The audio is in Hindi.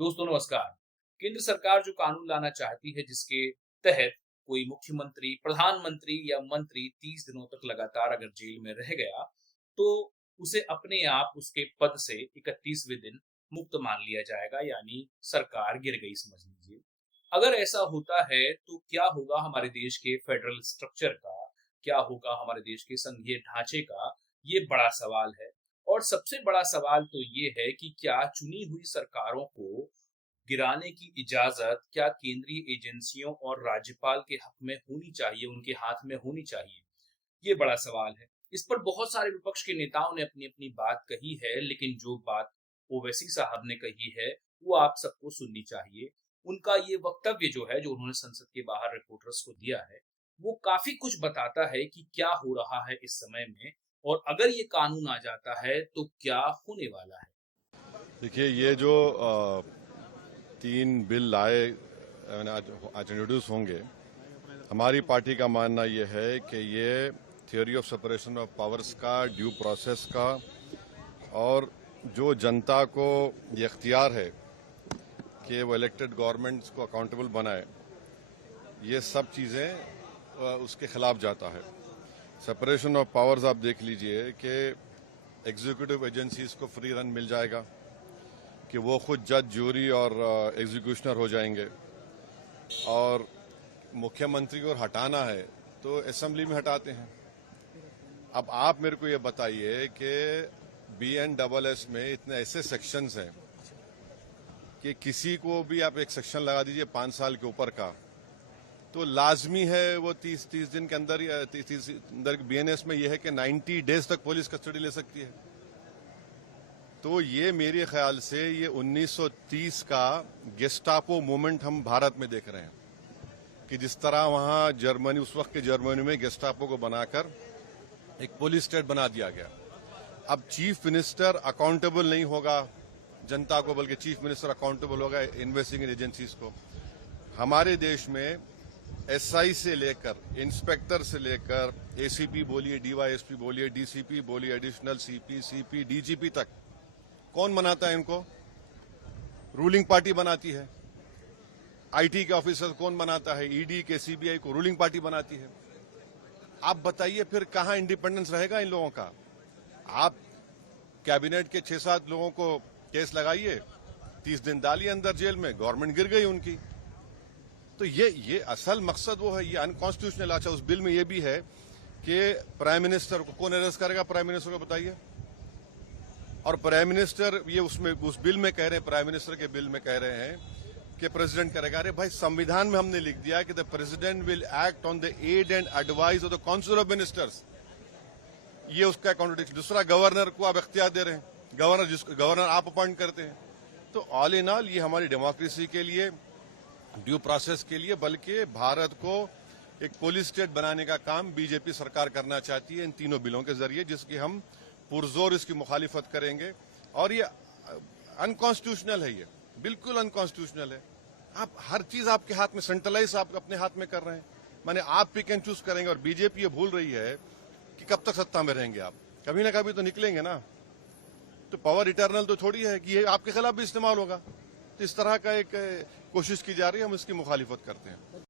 दोस्तों नमस्कार। केंद्र सरकार जो कानून लाना चाहती है जिसके तहत कोई मुख्यमंत्री, प्रधानमंत्री या मंत्री 30 दिनों तक लगातार अगर जेल में रह गया, तो उसे अपने आप उसके पद से 31वें दिन मुक्त मान लिया जाएगा, यानी सरकार गिर गई समझ लीजिए। अगर ऐसा होता है तो क्या होगा हमारे देश के फेडरल स्ट्रक्चर का, क्या होगा हमारे देश के संघीय ढांचे का, ये बड़ा सवाल है। और सबसे बड़ा सवाल तो ये है कि क्या चुनी हुई सरकारों को गिराने की इजाजत क्या केंद्रीय एजेंसियों और राज्यपाल के हक में होनी चाहिए, उनके हाथ में होनी चाहिए? ये बड़ा सवाल है। इस पर बहुत सारे विपक्ष के नेताओं ने अपनी-अपनी बात कही है, लेकिन जो बात ओवैसी साहब ने कही है, वो आप सबको सुननी चाहिए। उनका ये वक्तव्य जो है, जो उन्होंने संसद के बाहर रिपोर्टर्स को दिया है, वो काफ़ी कुछ बताता है कि क्या हो रहा है इस समय में और अगर ये कानून आ जाता है, तो क्या होने वाला है? देखिए ये जो 3 बिल लाए आज इंट्रोड्यूस होंगे। हमारी पार्टी का मानना ये है कि ये theory of separation of powers का, ड्यू प्रोसेस का और जो जनता को ये इख्तियार है कि वो इलेक्टेड गवर्नमेंट्स को अकाउंटेबल बनाए, ये सब चीज़ें उसके खिलाफ जाता है। सेपरेशन ऑफ पावर्स आप देख लीजिए कि एग्जीक्यूटिव एजेंसीज को फ्री रन मिल जाएगा कि वो खुद जज, जूरी और एग्जीक्यूशनर हो जाएंगे। और मुख्यमंत्री को हटाना है तो असेंबली में हटाते हैं। अब आप मेरे को ये बताइए कि BNSS में इतने ऐसे सेक्शंस हैं कि किसी को भी आप एक सेक्शन लगा दीजिए 5 साल के ऊपर का, तो लाजमी है वो 30 दिन के अंदर, 30 अंदर BNS में यह है कि 90 डेज तक पुलिस कस्टडी ले सकती है। तो ये मेरे ख्याल से ये 1930 का गेस्टापो मूवमेंट हम भारत में देख रहे हैं कि जिस तरह वहां जर्मनी, उस वक्त के जर्मनी में गेस्टापो को बनाकर एक पुलिस स्टेट बना दिया गया। अब चीफ मिनिस्टर अकाउंटेबल नहीं होगा जनता को, बल्कि चीफ मिनिस्टर अकाउंटेबल होगा इन्वेस्टिगेटिंग एजेंसीज को। हमारे देश में SI से लेकर, इंस्पेक्टर से लेकर, ACP बोलिए, DYSP बोलिए, DCP बोलिए, एडिशनल CP, DGP तक कौन बनाता है इनको? रूलिंग पार्टी बनाती है। IT के ऑफिसर कौन बनाता है? ED के, CBI को रूलिंग पार्टी बनाती है। आप बताइए फिर कहां इंडिपेंडेंस रहेगा इन लोगों का? आप कैबिनेट के 6-7 लोगों को केस लगाइए, 30 दिन डालिए अंदर जेल में, गवर्नमेंट गिर गई उनकी। तो ये असल मकसद वो है, ये अनकॉन्स्टिट्यूशनल। अच्छा, उस बिल में ये भी है कि प्राइम मिनिस्टर को कौन अरेस्ट करेगा? प्राइम मिनिस्टर को बताइए। और प्राइम मिनिस्टर, ये उसमें उस बिल में कह रहे हैं, प्राइम मिनिस्टर के बिल में कह रहे हैं कि प्रेसिडेंट करेगा। अरे भाई, संविधान में हमने लिख दिया कि the president will act on the aid and advice of the council of ministers. ये उसका कॉन्ट्रडिक्शन। दूसरा, गवर्नर को आप इख्तियार दे रहे हैं, गवर्नर आप अपॉइंट करते हैं। तो ऑल इन ऑल ये हमारी डेमोक्रेसी के लिए, ड्यू प्रोसेस के लिए, बल्कि भारत को एक पुलिस स्टेट बनाने का काम बीजेपी सरकार करना चाहती है इन तीनों बिलों के जरिए, जिसकी हम पुरजोर इसकी मुखालिफत करेंगे। और ये अनकॉन्स्टिट्यूशनल है, ये बिल्कुल अनकॉन्स्टिट्यूशनल है। आप हर चीज आपके हाथ में, सेंट्रलाइज आप अपने हाथ में कर रहे हैं। माने आप पिक एंड चूज करेंगे। और बीजेपी ये भूल रही है कि कब तक सत्ता में रहेंगे आप, कभी ना कभी तो निकलेंगे ना। तो पावर इटर्नल तो थोड़ी है कि ये आपके खिलाफ भी इस्तेमाल होगा। तो इस तरह का एक कोशिश की जा रही है, हम इसकी मुखालिफत करते हैं।